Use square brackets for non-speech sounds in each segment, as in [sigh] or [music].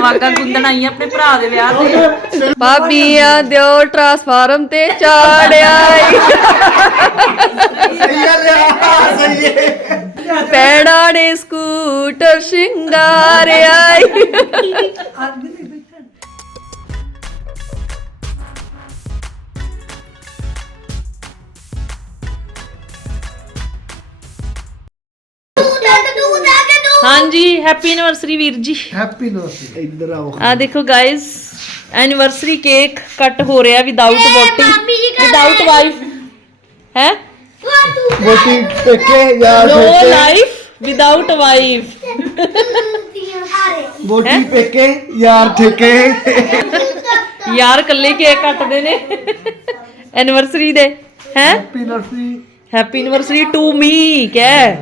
ਗੁੰਦਣ ਆਪਣੇ ਭਰਾ ਦੇ ਵਿਆਹ ਤੇ। ਭਾਬੀਆਂ ਦਿਓ ਟਰਾਂਸਫਾਰਮ ਤੇ ਚਾੜਿਆ। ਸਹੀ ਗੱਲ ਆ ਸਹੀ ਹੈ ਪੈੜਾਂ ਨੇ ਸਕੂਟਰ ਸ਼ਿੰਗਾਰਿਆ ਹਾਂਜੀ ਹੈਪੀ ਐਨਵਰਸਰੀ ਵੀਰ ਜੀ ਹੈਪੀ ਨੋਸੀ ਇੱਧਰ ਆਓ ਆ ਦੇਖੋ ਗਾਇਸ ਐਨੀਵਰਸਰੀ ਕੇਕ ਕੱਟ ਹੋ ਰਿਹਾ ਵਿਦਆਊਟ ਵੋਟਿੰਗ ਵਿਦਆਊਟ ਵਾਈਫ ਹੈ ਬੋਟੀ ਪੇਕੇ ਯਾਰ ਨੋ ਠੇਕੇ ਲਾਈਫ ਵਿਦਆਊਟ ਵਾਈਫ ਬੋਟੀ ਪੇਕੇ ਯਾਰ ਠੇਕੇ ਯਾਰ ਕੱਲੇ ਕੇਕ ਕੱਟਦੇ ਨੇ ਐਨੀਵਰਸਰੀ ਦੇ ਹੈ ਹੈਪੀ ਨੋਸੀ ਹੈਪੀ ਐਨੀਵਰਸਰੀ ਟੂ ਮੀ ਕਹਿ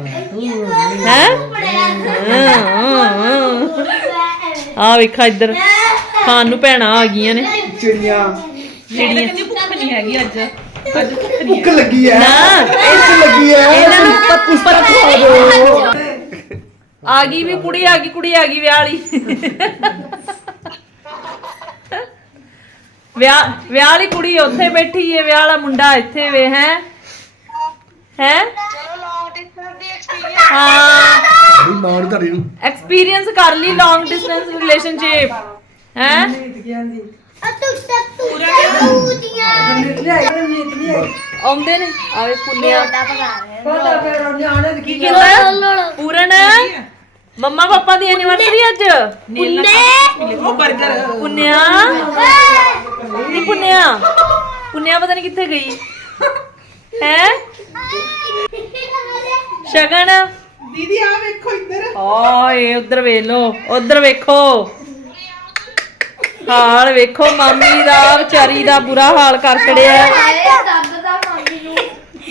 ਹੈ ਆ ਵੇਖਾ ਇੱਧਰ। ਖਾਣ ਨੂੰ ਭੈਣਾਂ ਆ ਗਈਆਂ ਨੇ। ਚਿੜੀਆਂ। ਜਿਹੜੀਆਂ ਭੁੱਖ ਨਹੀਂ ਹੈਗੀ ਅੱਜ। ਅੱਜ ਭੁੱਖ ਨਹੀਂ ਭੁੱਖ ਲੱਗੀ ਹੈ ਨਾ। ਭੁੱਖ ਲੱਗੀ ਹੈ ਇਹਨਾਂ ਨੂੰ ਪੁਸਤਕ ਖਵਾ ਦਿਓ। ਆ ਗਈ ਵੀ ਕੁੜੀ ਆ ਗਈ ਕੁੜੀ ਆ ਗਈ ਵਿਆਹ ਵਾਲੀ। ਵਿਆਹ ਵਿਆਹ ਵਾਲੀ ਕੁੜੀ ਉੱਥੇ ਬੈਠੀ ਏ। ਵਿਆਹ ਵਾਲਾ ਮੁੰਡਾ ਇੱਥੇ ਵੇ ਹੈ? ਹੈ? ਹਾਂ। ਧੜੀ ਨੂੰ। ਐਕਸਪੀਰੀਅੰਸ ਕਰ ਲਈ ਲੌਂਗ ਡਿਸਟੈਂਸ ਰਿਲੇਸ਼ਨਸ਼ਿਪ ਹੈ? ਆਉਂਦੇ ਨੇ। ਆਵੇ ਪੁੰਨਿਆ। ਕੀ ਕਹਿੰਦਾ ਪੂਰਨ। ਮੰਮਾ ਪਾਪਾ ਦੀ ਐਨੀਵਰਸਰੀ ਅੱਜ। ਉਹ ਪੁੰਨਿਆ। ਨਹੀਂ ਪੁੰਨਿਆ। ਪੁੰਨਿਆ ਪਤਾ ਨਹੀਂ ਕਿੱਥੇ ਗਈ। ਹੈ? ਸ਼ਗਨ? ਦੀਦੀ ਆ ਵੇਖੋ ਇੱਧਰ। ਓਏ ਉਧਰ ਵੇਖ ਲੋ ਉਧਰ ਵੇਖੋ। ਹਾਲ ਵੇਖੋ ਮਾਮੀ ਦਾ ਵਿਚਾਰੀ ਦਾ ਬੁਰਾ ਹਾਲ ਕਰ ਛੜਿਆ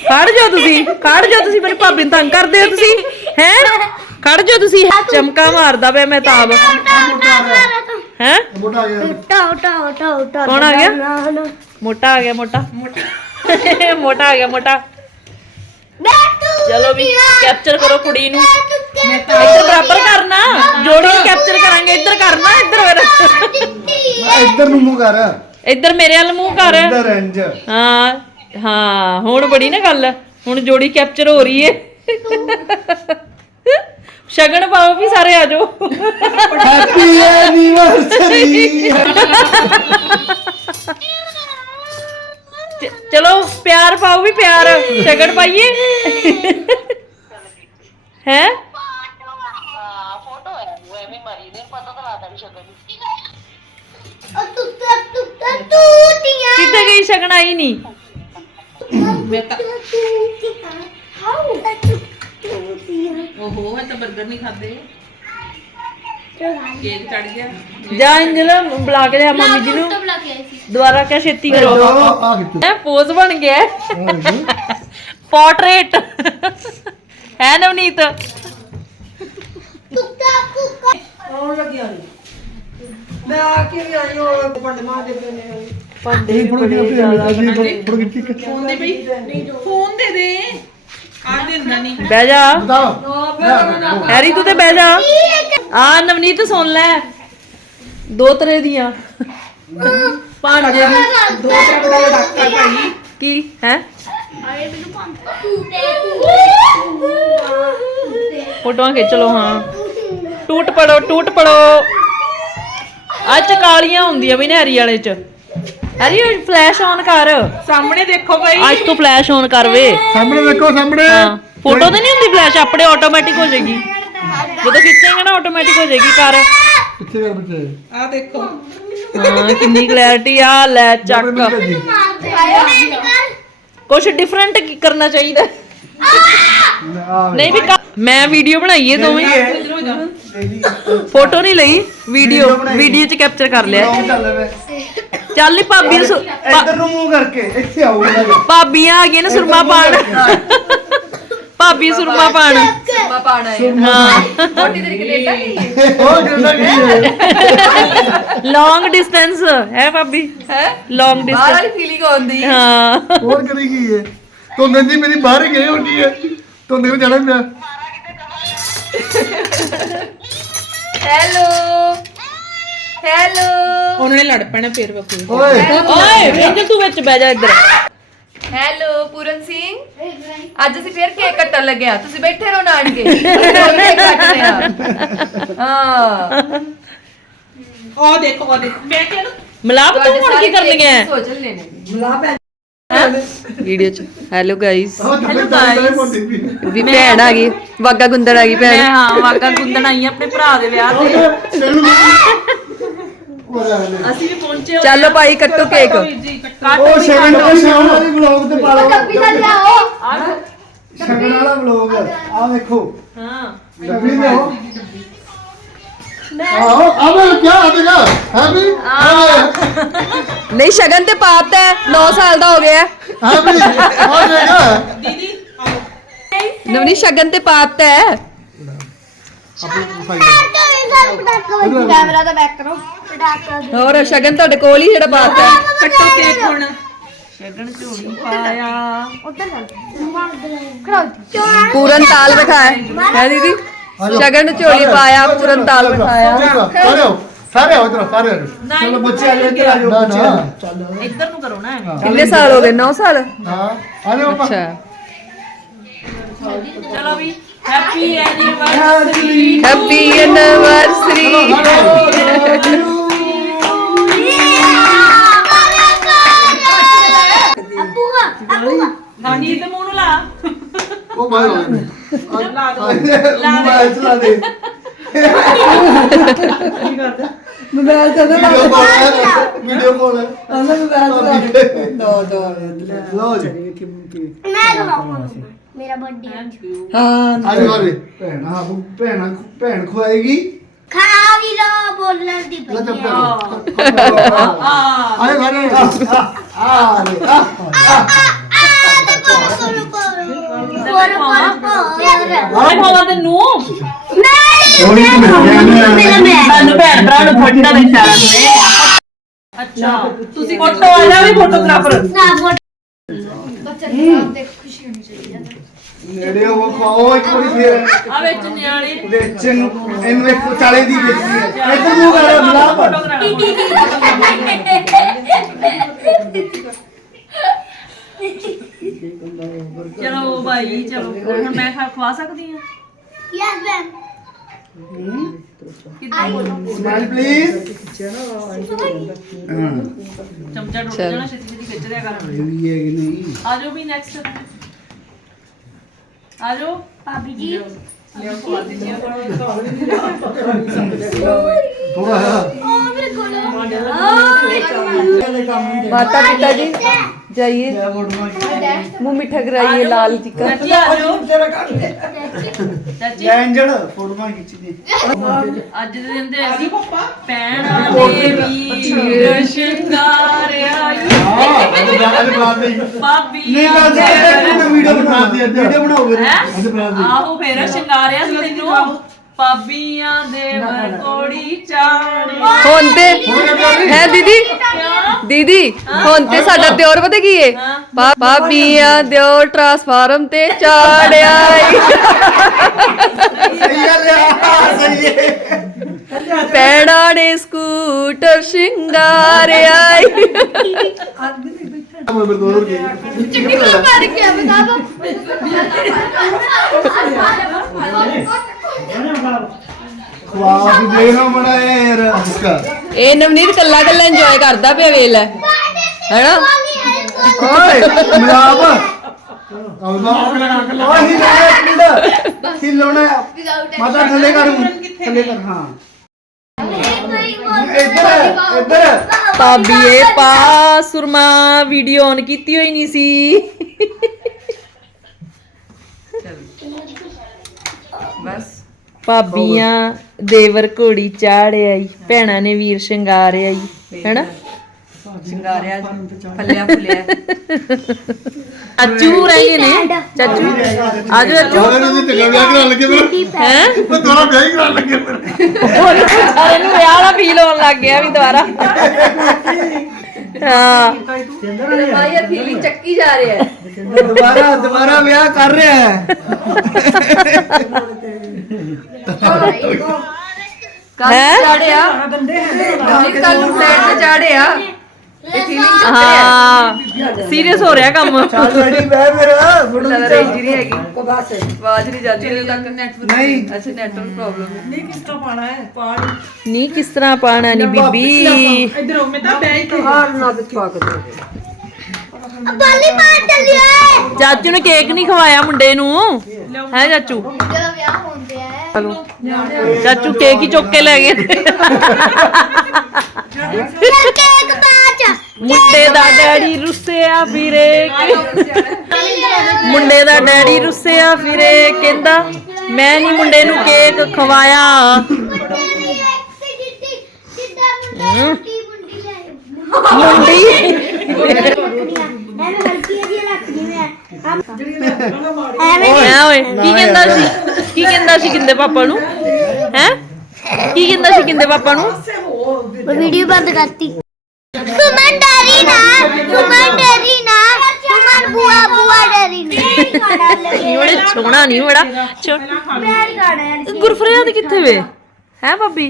ਖੜ ਜਾਓ ਤੁਸੀਂ ਖੜ ਜਾਓ ਤੁਸੀਂ ਮੇਰੀ ਭਾਬੀ ਨੂੰ ਤੰਗ ਕਰਦੇ ਹੋ ਤੁਸੀਂ ਹੈ? ਖੜ ਜਾਓ ਤੁਸੀਂ ਚਮਕਾ ਮਾਰਦਾ ਪਿਆ ਮੈਂ ਤਾਂ ਆਪ। ਹੈ? ਮੋਟਾ ਆ ਗਿਆ। ਕੌਣ ਆ ਗਿਆ ਮੋਟਾ ਆ ਗਿਆ? ਮੋਟਾ ਮੋਟਾ। [laughs] ਆ ਗਿਆ ਮੋਟਾ। ਚਲੋ ਵੀ ਕੈਪਚਰ ਕਰੋ ਕੁੜੀ ਨੂੰ। ਇੱਧਰ ਬਰਾਬਰ ਕਰਨਾ ਜੋੜੀ ਨੂੰ ਕੈਪਚਰ ਕਰਾਂਗੇ ਇੱਧਰ ਕਰਨਾ ਇੱਧਰ ਮੇਰਾ ਇੱਧਰ ਨੂੰ ਮੂੰਹ ਕਰ। ਇੱਧਰ ਮੇਰੇ ਵੱਲ ਮੂੰਹ ਕਰ। ਇੱਧਰ ਇੰਜ। ਹਾਂ ਹਾਂ ਹੁਣ ਬੜੀ ਨਾ ਗੱਲ ਹੁਣ ਜੋੜੀ ਕੈਪਚਰ ਹੋ ਰਹੀ ਏ। ਸ਼ਗਨ ਪਾਓ ਵੀ ਸਾਰੇ ਆ ਜਾਓ। ਹੈਪੀ ਐਨੀਵਰਸਰੀ [laughs] ਚ- ਚਲੋ ਪਿਆਰ ਪਾਓ ਵੀ ਪਿਆਰ ਸ਼ਗਨ ਪਾਈਏ। ਹੈ? ਕਿੱਥੇ ਗਈ ਸ਼ਗਨ ਆਈ ਨਹੀਂ ਓਹੋ ਮੈਂ ਤਾਂ 버ਗਰ ਨਹੀਂ ਖਾਦੇ ਕੇਕ ਚੜ ਗਿਆ। ਜਾ ਇੰਜਲ ਬੁਲਾ ਕੇ ਲਿਆ ਮੰਮੀ ਜੀ ਨੂੰ। ਦੁਬਾਰਾ ਕਿਆ ਛੇਤੀ ਕਰੋ? ਆ ਕਿੱਥੇ? ਇਹ ਪੋਜ਼ ਬਣ ਗਿਆ। ਪੋਰਟਰੇਟ ਹੈ ਨਵਨੀਤ? ਭਾਂਡੇ ਇਹ ਫੜੋ ਬੜੇ ਜੀ ਜ਼ਿਆਦਾ ਜੀ ਫੜੋ ਜੀ ਫੋਨ ਦੇ ਬਈ। ਫੋਨ ਦੇ ਦੇ। ਆ ਦਿੰਦਾ ਨਹੀਂ। ਬਹਿ ਜਾ। ਹੈਰੀ ਤੂੰ ਤੇ ਬਹਿ ਜਾ। ਆ ਨਵਨੀਤ ਸੁਣ ਲੈ। ਦੋ ਤਰ੍ਹਾਂ ਦੀਆਂ। ਭਾਂਡੇ ਦੀ ਦੋ ਚਾਰ ਬੜਾ ਡਾਕਟਰ ਭਾਈ। ਕੀ? ਹੈ? ਫੋਟੋਆਂ ਖਿੱਚ ਲਓ ਹਾਂ। ਟੂਟ ਪੜੋ ਟੂਟ ਪੜੋ। ਅੱਜ ਕਾਲੀਆਂ ਹੁੰਦੀਆਂ ਵੀ ਨੇ ਹਰੀ ਵਾਲੇ ਚ। ਹਰੀ ਫਲੈਸ਼ ਔਨ ਕਰ। ਸਾਹਮਣੇ ਦੇਖੋ ਬਈ ਅੱਜ ਤੋਂ ਫਲੈਸ਼ ਔਨ ਕਰ ਵੇ। ਸਾਹਮਣੇ ਦੇਖੋ ਸਾਹਮਣੇ। ਹਾਂ। ਫੋਟੋ ਤੇ ਨਹੀਂ ਹੁੰਦੀ ਫਲੈਸ਼ ਆਪਣੇ ਆਟੋਮੈਟਿਕ ਹੋ ਜਾਏਗੀ। ਜਦੋਂ ਖਿੱਚੇਗਾ ਨਾ ਆਟੋਮੈਟਿਕ ਹੋ ਜਾਏਗੀ ਕਰ। ਕਿੱਥੇ ਕਰ ਬੱਚੇ ਆ ਦੇਖੋ। ਹਾਂ ਕਿੰਨੀ ਕਲੈਰਿਟੀ ਆ ਲੈ ਚੱਕ। ਕੁਝ ਡਿਫਰੈਂਟ ਕਰਨਾ ਚਾਹੀਦਾ? ਨਹੀਂ ਵੀ ਕ- ਮੈਂ ਵੀਡੀਓ ਬਣਾਈ ਹੈ ਦੋਵੇਂ। ਫੋਟੋ ਨਹੀਂ। ਲਈ ਵੀਡੀਓ ਵੀਡੀਓ ਚ ਕੈਪਚਰ ਕਰ ਲਿਆ। ਚੱਲ ਨੀ ਭਾਬੀ ਭਾ- ਇੱਧਰ ਨੂੰ ਮੂੰਹ ਕਰਕੇ ਇੱਥੇ ਦੇ ਭਾਬੀਆਂ ਆ ਗਈਆਂ ਨੇ ਸੁਰਮਾ ਪਾਣ ਭਾਬੀ ਸੁਰਮਾ ਪਾਣ। ਹਾਂ। ਉਹ ਜਿੰਦਾ ਕੀ ਹੈ? ਲੌਂਗ ਡਿਸਟੈਂਸ ਹੈ? ਭਾਬੀ? ਹੈ? ਲੌਂਗ ਡਿਸਟੈਂਸ ਫੀਲਿੰਗ ਆਉਂਦੀ। ਹਾਂ। ਹੋਰ ਕਰੀ ਕੀ ਹੈ? ਤੂੰ ਨੰਦੀ ਮੇਰੀ ਬਾਹਰ ਹੀ ਗਈ ਹੁੰਦੀ ਹੈ। ਤੂੰ ਨਹੀਂ ਜਾਣਾ ਪਿਆ ਹੈਲੋ ਹੈਲੋ ਉਹਨਾਂ ਨੇ ਲੜ ਪੈਣਾ ਫੇਰ ਬੱਕੂ ਓਏ। ਓਏ ਵੇਂਜਲ ਤੂੰ ਵਿੱਚ ਬਹਿ ਜਾ ਇੱਧਰ। ਹੈਲੋ ਪੂਰਨ ਸਿੰਘ ਅੱਜ ਅਸੀਂ ਫੇਰ ਕੇਕ ਕੱਟਣ ਲੱਗੇ ਆ ਤੁਸੀਂ ਬੈਠੇ ਰਹੋ ਕੇਕ ਰਹੇ ਆ ਹਾਂ। ਉਹ ਦੇਖੋ ਉਹ ਦੇਖੋ। ਮੈਂ ਕਿਹਾ ਮਲਾਪ ਤੂੰ ਹੁਣ ਕੀ ਕਰਨੀ ਹੈ cake ਸੋਚ ਲੈਣੇ ਵੀਡੀਓ ਚ। ਹੈਲੋ ਗਾਇਸ ਹੈਲੋ ਗਾਇਸ ਵੀ। ਭੈਣ ਆ ਗਈ। ਵਾਗਾ ਗੁੰਦੜ ਆ ਗਈ ਮੈਂ ਭੈਣ ਹਾਂ ਵਾਗਾ ਗੁੰਦਣ ਆਈ ਆਂ ਆਪਣੇ ਭਰਾ ਦੇ ਵਿਆਹ ਤੇ। ਅਸੀਂ ਵੀ ਪਹੁੰਚੇ ਹੋਏ ਚੱਲੋ ਭਾਈ ਕੱਟੋ ਕੇਕ। ਉਹ ਸ਼ਗਨ ਸ਼ਗਨ ਵਾਲੀ ਵਲੌਗ ਤੇ ਪਾ ਲਓ। ਸ਼ਗਨ ਵਾਲਾ ਵਲੌਗ ਆ ਵੇਖੋ। ਹਾਂ। ਡੱਬੀ ਦੇ ਹੋ ਆਓ ਆਵੇ ਕੀ ਆਵੇਗਾ ਹੈਪੀ ਨਹੀਂ ਸ਼ਗਨ ਤੇ ਪਾਤਾ 9 ਸਾਲ ਦਾ ਹੋ ਗਿਆ ਹੈਪੀ ਆਵੇਗਾ ਦੀਦੀ ਨਵਨੀ ਸ਼ਗਨ ਤੇ ਪਾਤਾ ਹੈ। ਕੈਮਰਾ ਦਾ ਬੈਕ ਕਰੋ। ਪਟਾਕਾ ਹੋਰ ਸ਼ਗਨ ਤੁਹਾਡੇ ਕੋਲ ਹੀ ਜਿਹੜਾ ਪਾਤਾ। ਹੈ ਕੱਟੋ ਕੇਕ ਹੁਣ। ਛੱਡਣ ਝੋਲੀ ਪਾਇਆ। ਉੱਧਰ ਚੱਲ। ਖੜੋ। ਪੂਰਨ ਤਾਲ ਬਿਠਾਇਆ ਹੈ ਦੀਦੀ ਸ਼ਗਨ ਝੋਲੀ ਪਾਇਆ ਪੂਰਨ ਤਾਲ ਬਿਠਾਇਆ ਸਾਰੇ ਆਓ ਸਾਰੇ ਆਓ ਇਧਰ ਸਾਰੇ ਆਓ ਚਲੋ ਬੱਚੇ ਆ ਇੱਧਰ ਆ ਨਾ ਨਾ ਇੱਧਰ ਨੂੰ ਕਰੋ ਨਾ ਕਿੰਨੇ ਸਾਲ ਹੋ ਗਏ? 9 ਸਾਲ? ਹਾਂ ਆ ਜਾਓ ਅੱਛਾ। ਚਲੋ ਵੀ। Happy anniversary happy anniversary Gandhi ਤੇ ਮੂੰਹ ਨੂੰ ਲਾ। ਉਹ ਬਾਹਰ ਹੋ ਗਏ ਲਾ ਦੋ। ਮੋਬਾਈਲ ਚਲਾ ਦੇ। ਮੋਬਾਈਲ ਤੇ ਨਾ ਵੀਡੀਓ ਕਾਲ ਵੀਡੀਓ ਕਾਲ ਉਹਨਾਂ ਮੋਬਾਈਲ ਤੇ ਦੋ। ਦੋ। ਲਓ ਜੀ। ਮੈਂ ਦਵਾਉਂਗਾ ਮੇਰਾ ਬਰਥਡੇ ਹਾਂ ਅੱਜ ਵਾਰੇ ਭੈਣ ਆ ਭੈਣ ਭੈਣ ਖਵਾਏਗੀ? ਖਾ ਵੀ ਲੋ ਬੋਲਣ ਦੀ ਪਈ ਆ ਆਏ ਸਾਰੇ ਆ ਆ ਰੇ ਆ ਕੋਰ ਕੋਰ ਓਏ ਹੋਵਾ ਤੈਨੂੰ ਥੋੜੀ ਜਿਹੀ ਮਿਲ ਗਿਆ ਨਾ ਸਾਨੂੰ ਭੈਣ ਭਰਾ ਨੂੰ ਫੋਟੋ ਦੇ ਚਾਹਦੇ ਅੱਛਾ ਤੁਸੀਂ ਫੋਟੋ ਆ ਜਾ ਵੀ ਫੋਟੋਗ੍ਰਾਫਰ ਨਾ ਬੋਲ ਬੱਚੇ ਨੂੰ ਦੇਖ ਖੁਸ਼ੀ ਹੋਣੀ ਚਾਹੀਦੀ ਨੇੜੇ ਉਹ ਖਾਓ ਇੱਕ ਵਾਰੀ ਫੇਰ। ਆ ਵਿੱਚ ਨਿਆਣੇ। ਵਿੱਚ ਨੂੰ ਇਹਨੂੰ ਇੱਕ ਚਾਲੇ ਦੀ ਵੇਚੀ ਹੈ। ਇੱਧਰ ਨੂੰ ਕਰ ਮਲਾਪ ਚਲੋ ਭਾਈ ਚਲੋ ਹੁਣ ਮੈਂ ਖਾ ਖਵਾ ਸਕਦੀ ਹਾਂ? ਯੈਸ ਮੈਮ ਸਮਾਈਲ ਪਲੀਜ਼ ਚਮਚਾ ਟੁੱਟ ਜਾਣਾ ਛੇਤੀ ਛੇਤੀ ਖਿੱਚ ਦਿਆ ਕਰ। ਇਹ ਹੈ ਕਿ ਨਹੀਂ। ਆ ਜਾਓ ਵੀ ਨੈਕਸਟ ਆ ਜਾਓ ਭਾਬੀ ਜੀ। ਥੋੜਾ ਹੈ ਉਹ ਮੇਰੇ ਕੋਲ। ਮਾਤਾ ਪਿਤਾ ਜੀ। जाइए। मुंह मीठा कराइए लाल जी का। ਲੈ ਅੰਜਣ ਫੋਟੋਆਂ ਖਿੱਚਦੀ ਅੱਜ ਦੇ ਦਿਨ ਤੇ ਅਸੀਂ ਪੈਣਾ ਤੇਰੀ ਸ਼ਿੰਗਾਰਿਆ ਅੱਜ ਬਣਾ ਅੱਜ ਬਣਾ ਦੇ ਭਾਬੀ ਨਹੀਂ ਅੱਜ ਅੱਜ ਵੀਡੀਓ ਬਣਾ ਦੇ ਵੀਡੀਓ ਬਣਾਓਗੇ ਅੱਜ ਬਣਾ ਦੇ ਆਹੋ ਫੇਰ ਸ਼ਿੰਗਾਰਿਆ ਪਾਬੀਆਂ ਦੇ ਮਰਕੋੜੀ ਚਾਣੇ ਹੁਣ ਤੇ ਹੈ ਦੀਦੀ? ਦੀਦੀ ਹੁਣ ਤੇ ਸਾਡਾ ਦਿਓਰ ਪਤਾ ਕੀ ਏ। ਭਾਬੀਆਂ ਦਿਓ ਟਰਾਂਸਫਾਰਮ ਤੇ ਚਾੜਿਆ ਈ। ਸਹੀ ਗੱਲ ਹੈ ਸਹੀ ਹੈ ਪੈੜਾਂ ਨੇ ਸਕੂਟਰ ਸ਼ਿੰਗਾਰਿਆ ਈ। ਮੈਂ ਬਰਦੋਰ ਗਈ ਮਾਰ ਕੇ ਬਤਾ ਦੋ। ਦੇ ਨਾ ਇਹ ਨਵਨੀਤ ਕੱਲਾ ਕੱਲਾ ਇੰਜੋਏ ਕਰਦਾ ਪਿਆ ਵੇਲ ਹੈਨਾ? ਓਏ ਮਲਾਪ। ਆਉਂਦਾ। ਓਏ ਹੀ ਲੋਣਾ ਪਿੰਡ ਹੀ। ਲੋਣਾ ਮਾਤਾ ਥੱਲੇ ਕਰ ਥੱਲੇ ਕਰ ਹਾਂ। ਇੱਧਰ ਇੱਧਰ। ਭਾਬੀਏ ਪਾ ਸੁਰਮਾ ਵੀਡੀਓ ਔਨ ਕੀਤੀ ਹੋਈ ਨਹੀਂ ਸੀ। ਬਸ। ਭਾਬੀਆਂ ਦੇਵਰ ਘੋੜੀ ਚਾੜਿਆ ਈ ਭੈਣਾਂ ਨੇ ਵੀਰ ਸ਼ਿੰਗਾਰਿਆ ਈ ਹੈਨਾ? ਸ਼ਿੰਗਾਰਿਆ ਫੱਲਿਆ ਫੁੱਲਿਆ। ਚਾਚੂ ਰਹਿ ਗਏ ਨੇ ਚਾਚੂ? ਆਜੋ ਚਾਚੂ। ਸਾਰੇ ਨੂੰ ਤੇ ਵਿਆਹ ਕਰਾਉਣ ਲੱਗੇ ਮੇਰੇ ਹੈ? ਮੈਂ ਦੋਰਾ ਵਿਆਹ ਹੀ ਕਰਾਉਣ ਲੱਗੇ ਮੇਰੇ ਸਾਰੇ ਨੂੰ ਵਿਆਹ ਵਾਲਾ ਫੀਲ ਹੋਣ ਲੱਗ ਗਿਆ ਵੀ ਦੁਬਾਰਾ। ਹਾਂ। ਭਾਈ ਇਹ ਫੀਲਿੰਗ ਚੱਕੀ ਜਾ ਰਿਹਾ ਹੈ। ਦੁਬਾਰਾ ਦੁਬਾਰਾ ਵਿਆਹ ਕਰ ਰਿਹਾ ਹੈ। ਹੈ। ਚਾੜਿਆ ਕੱਲ ਨੂੰ ਪਲੇਟ ਤੇ ਚਾੜਿਆ ਇਹ ਫੀਲਿੰਗ ਹਾਂ। ਸੀਰੀਅਸ ਹੋ ਰਿਹਾ ਕੰਮ। ਚੱਲ ਰੈਡੀ ਬੈ ਫਿਰ ਫੜੋ ਜ਼ਿਆਦਾ ਰੇਂਜ ਨਹੀਂ ਹੈਗੀ। ਬਸ। ਆਵਾਜ਼ ਨਹੀਂ ਜਾਂਦੀ ਹਲੇ ਤੱਕ ਨਹੀਂ। ਅੱਛਾ ਨੈਟਵਰਕ ਪ੍ਰੋਬਲਮ ਹੈ। ਨਹੀਂ ਕਿਸ ਤਰ੍ਹਾਂ ਪਾਣਾ ਹੈ? ਪਾੜ ਨਹੀਂ ਕਿਸ ਤਰ੍ਹਾਂ ਪਾਣਾ ਨਹੀਂ ਬੀਬੀ? ਇਧਰ ਮੈਂ ਤਾਂ ਹਾਰ ਨਾ ਬਾਲੀ ਮਾਰ ਚੱਲਿਆ ਚਾਚੂ ਨੇ ਕੇਕ ਨਹੀਂ ਖਵਾਇਆ ਮੁੰਡੇ ਨੂੰ? ਹੈ ਚਾਚੂ? ਜਦੋਂ ਵਿਆਹ ਹੁੰਦੇ ਆ। ਚਲੋ ਚਾਚੂ ਕੇਕ ਹੀ ਚੁੱਕ ਕੇ ਲੈ ਗਏ। ਬਾਚ ਮੁੰਡੇ ਦਾ ਡੈਡੀ ਰੁੱਸਿਆ ਫਿਰੇ। ਮੁੰਡੇ ਦਾ ਡੈਡੀ ਰੁੱਸਿਆ ਫਿਰੇ ਕਹਿੰਦਾ ਮੈਂ ਨਹੀਂ ਮੁੰਡੇ ਨੂੰ ਕੇਕ ਖਵਾਇਆ। ਮੁੰਡੀ ਮੁੰਡੀ? ਲੈ ਮੁੰਡੀ ਐਵੇਂ ਹਲਕੀ ਜਿਹੀ ਰੱਖਦੀ ਮੈਂ ਐਵੇਂ ਐ ਓਏ ਕੀ ਕਹਿੰਦਾ ਸੀ? ਕੀ ਕਹਿੰਦਾ ਸੀ ਕਿੰਦੇ ਪਾਪਾ ਨੂੰ? ਹੈ? ਕੀ ਕਹਿੰਦਾ ਸੀ ਕਿੰਦੇ ਪਾਪਾ ਨੂੰ? ਵੀਡੀਓ ਬੰਦ ਕਰਤੀ। ਡਰੀ ਨਾ ਸੁਮਨ ਬੁਆ ਬੁਆ ਡਰੀ ਨਾ ਨਹੀਂ ਬੜਾ ਸੋਹਣਾ ਨਹੀਂ ਬੜਾ ਗੁਰਫਰਿਆਦ ਕਿੱਥੇ ਵੇ ਹੈ ਭਾਬੀ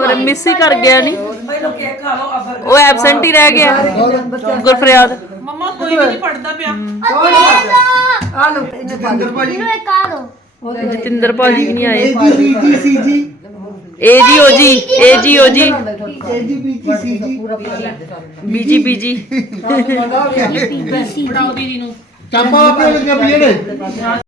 ਮੇਰੇ ਮਿਸ ਹੀ ਕਰ ਗਿਆ ਨਹੀਂ ਉਹ ਐਬਸੈਂਟ ਹੀ ਰਹਿ ਗਿਆ ਗੁਰਫਰਿਆਦ ਮੰਮਾ ਕੋਈ ਵੀ ਨਹੀਂ ਪੜਦਾ ਪਿਆ ਆ ਲੋ ਜਤਿੰਦਰ ਭਾਜੀ ਨਹੀਂ ਆਏ ਜੀ ਜੀ ਸੀ ਜੀ ਏ ਜੀ ਓ ਜੀ ਏ ਜੀ ਓ ਜੀ ਏ ਜੀ ਬੀ ਜੀ ਸੀ ਜੀ ਬੀਜੀ ਬੀਜੀ ਫੜਾਓ ਦੀਦੀ ਨੂੰ ਚਾਪਾ ਆਪੇ ਲੱਗਿਆ ਪਈਏ ਨੇ